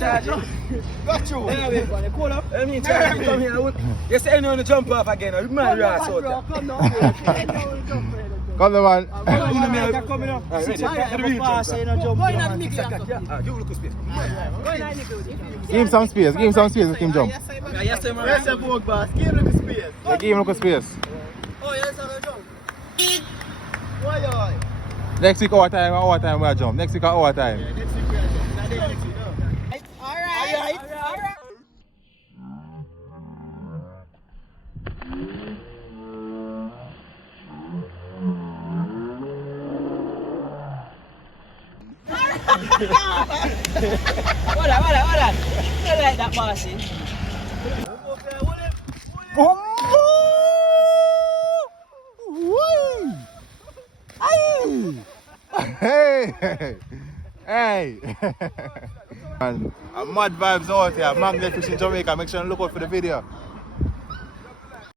charge it. Got you. Yeah, wait, man. Cool up. I mean, charge it. Come here. You say anyone to jump off again. You man, you ass out there. Come now. Come on, man. Come here. You look space. Give him some space. Give him some space. Let him jump. Yes, sir, man. Where's the book, boss? Give him the space. Yeah, give him a little space. Oh, yes, I'm jump. Why? Next week, our time we are jump. Next week, our time. Next week we are jump. Next week, no. All right. Hold on. You like that, bossy? Hey! And mad vibes out here. Magnet Fishing Jamaica. Make sure you look out for the video.